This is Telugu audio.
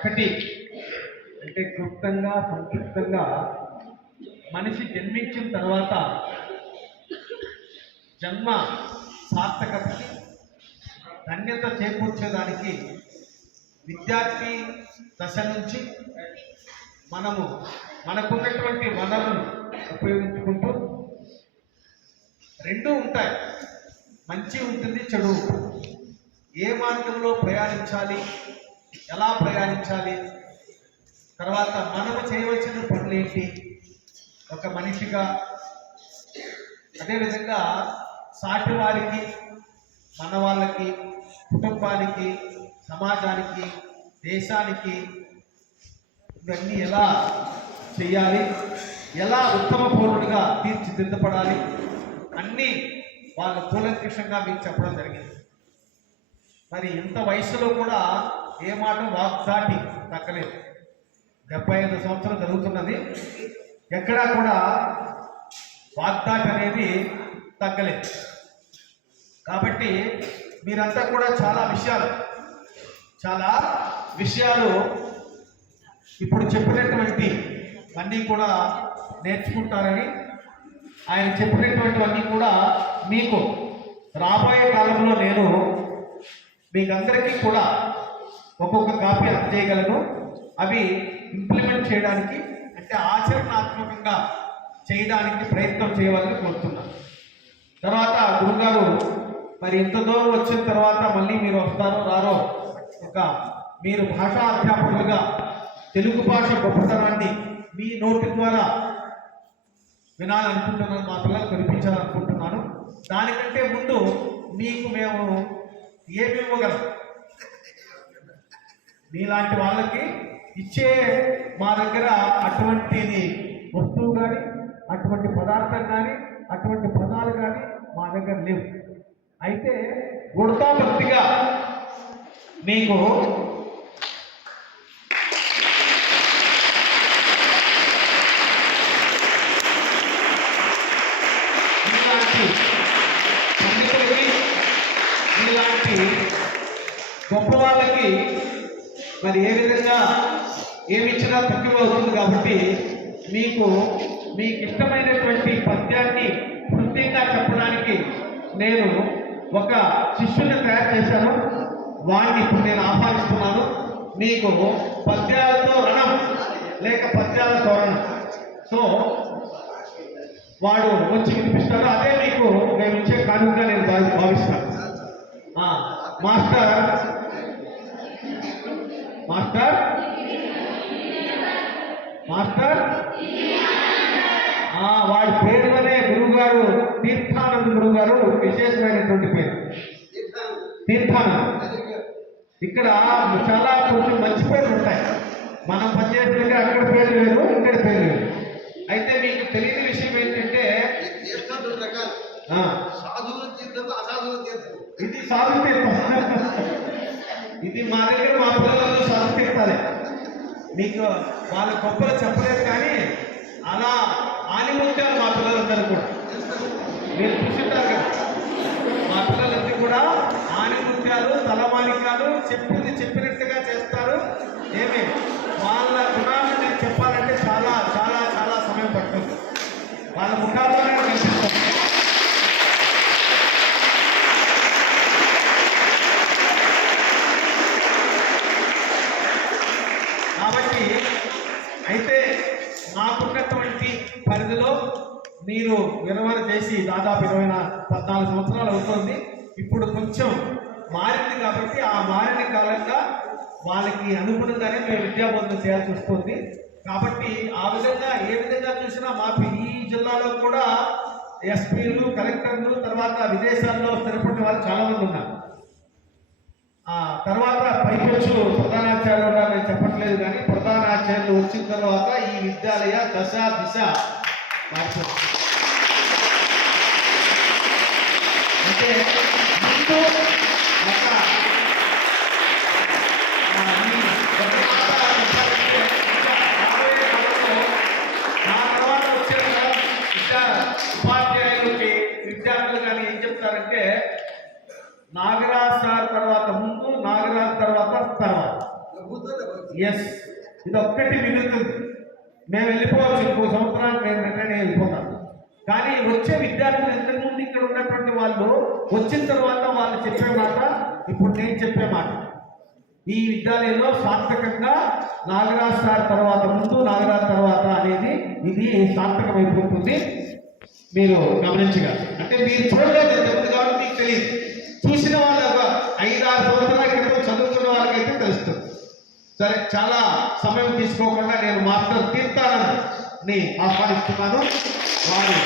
చక్కటి అంటే క్లుప్తంగా సంక్షిప్తంగా మనిషి జన్మించిన తర్వాత జన్మ సార్థకతకి ధన్యత చేకూర్చేదానికి విద్యార్థి దశ నుంచి మనము మనకున్నటువంటి వనరులను ఉపయోగించుకుంటూ రెండూ ఉంటాయి, మంచి ఉంటుంది, చెడు ఉంటుంది. ఏ మార్గంలో ప్రయాణించాలి, ఎలా ప్రయాణించాలి, తర్వాత మనము చేయవలసిన పనులు ఏంటి ఒక మనిషిగా, అదేవిధంగా సాటి వారికి, మన వాళ్ళకి, కుటుంబానికి, సమాజానికి, దేశానికి ఇవన్నీ ఎలా చేయాలి, ఎలా ఉత్తమ పౌరుడిగా తీర్చిదిద్దపడాలి అన్నీ వాళ్ళు కూలంకషంగా మీకు చెప్పడం జరిగింది. మరి ఇంత వయసులో కూడా ఏ మాట వాగ్దాటి తగ్గలేదు. 75 సంవత్సరాలు జరుగుతున్నది, ఎక్కడా కూడా వాగ్దాటి అనేది తగ్గలేదు. కాబట్టి మీరంతా కూడా చాలా విషయాలు ఇప్పుడు చెప్పినటువంటి అన్నీ కూడా నేర్చుకుంటారని, ఆయన చెప్పినటువంటివన్నీ కూడా మీకు రాబోయే కాలంలో నేను మీకందరికీ కూడా ఒక్కొక్క కాపీ అందజేయగలను. అవి ఇంప్లిమెంట్ చేయడానికి అంటే ఆచరణాత్మకంగా చేయడానికి ప్రయత్నం చేయవాలని కోరుతున్నాను. తర్వాత గురుగారు మరి ఇంత దూరం వచ్చిన తర్వాత మళ్ళీ మీరు వస్తారో రారో, మీరు భాషా అధ్యాపకులుగా తెలుగు భాష గొప్పతనాన్ని మీ నోటి ద్వారా వినాలనుకుంటున్నాను, మా పిల్లలకు కనిపించాలనుకుంటున్నాను. దానికంటే ముందు మీకు మేము ఏమి ఇవ్వగలం, మీలాంటి వాళ్ళకి ఇచ్చే మా దగ్గర అటువంటిది వస్తువు కానీ, అటువంటి పదార్థం కానీ, అటువంటి పదాలు కానీ మా దగ్గర లేవు. అయితే ఉడతా భక్తిగా మీకు ఇలాంటి గొప్ప వాళ్ళకి మరి ఏ విధంగా ఏమిచ్చినా తక్కువ అవుతుంది. కాబట్టి మీకు ఇష్టమైనటువంటి పద్యాన్ని కృత్యంగా చెప్పడానికి నేను ఒక శిష్యుని తయారు చేశాను. వాడిని ఇప్పుడు నేను ఆహ్వానిస్తున్నాను. మీకు పద్యాలతో రణం లేక పద్యాల తోరణం, సో వాడు వచ్చి వినిపిస్తాడు. అదే మీకు మేము ఇచ్చే కానుకగా నేను భావిస్తాను. మాస్టర్ మాస్టర్ మాస్టర్ వాడి పేరులోనే గురువుగారు తీర్థానంద గురువుగారు విశేషమైనటువంటి పేరు తీర్థానంద. ఇక్కడ చాలా కొంచెం మంచి పేర్లు ఉంటాయి. మనం పనిచేసే దగ్గర అక్కడ పేరు లేదు, ఇక్కడ పేరు లేదు. అయితే మీకు తెలియని విషయం ఏంటంటే ఇది సాధు తీర్థం. ఇది మా దగ్గర మా పిల్లలు సాధు తీర్థాలే. మీకు వాళ్ళ గొప్పలు చెప్పలేదు, కానీ అలా ఆనిముత్యాలు మా పిల్లలందరూ కూడా మీరు చూసింటారు కదా. మా పిల్లలందరూ కూడా ఆనిముత్యాలు, తలమానికాలు చెప్పింది చెప్పినట్టుగా చేస్తారు. ఏమి వాళ్ళ గుణాలను నేను చెప్పాలంటే చాలా చాలా చాలా సమయం పడుతుంది. వాళ్ళ ముఖాల్లోనే కనిపిస్తాం. కాబట్టి అయితే నాకున్నటువంటి పరిధిలో మీరు విరమణ చేసి దాదాపు 14 సంవత్సరాలు అవుతుంది. ఇప్పుడు కొంచెం మారింది కాబట్టి ఆ మారిన కాలంగా వాళ్ళకి అనుగుణంగానే మేము విద్యాబోధన చేయాల్సి వస్తుంది. కాబట్టి ఆ విధంగా ఏ విధంగా చూసినా మాకు ఈ జిల్లాలో కూడా ఎస్పీలు, కలెక్టర్లు, తర్వాత విదేశాల్లో స్థిరపడిన వాళ్ళు చాలామంది ఉన్నారు. తర్వాత పైపెచ్చు ప్రధానాచార్యులు నేను చెప్పట్లేదు, కానీ ప్రధానాచార్యులు వచ్చిన తర్వాత ఈ విద్యాలయ దశ దిశ మార్చారు. అంటే ముందు నా తర్వాత వచ్చే ఉపాధ్యాయులకి విద్యార్థులు కానీ ఏం చెప్తారంటే, నాగరాజ్ సార్ తర్వాత ముందు, నాగరాజ్ తర్వాత తర్వాత ఎస్, ఇది ఒక్కటి మిగులుతుంది. మేము వెళ్ళిపోవచ్చు, ఇంకో సంవత్సరానికి మేము రిటర్న్ వెళ్ళిపోతాం. కానీ వచ్చే విద్యార్థులు ఇంతకుముందు ఇక్కడ ఉన్నటువంటి వాళ్ళు వచ్చిన తర్వాత వాళ్ళు చెప్పే మాట ఇప్పుడు నేను చెప్పే మాట. ఈ విద్యాలయంలో సార్థకంగా నాగరాజ్ సార్ తర్వాత ముందు, నాగరాజ్ తర్వాత అనేది ఇది సార్థకమైపోతుంది. మీరు గమనించగలరు. అంటే మీరు చూడలేదు ఇంతకుముందు కాబట్టి మీకు తెలియదు. చూసిన వాళ్ళు ఒక 5-6 సంవత్సరాల క్రితం చదువుకున్న వాళ్ళకైతే తెలుస్తుంది. సరే, చాలా సమయం తీసుకోకుండా నేను మాస్టర్ తీర్థానంద్ని ఆహ్వానిస్తున్నాను. వారి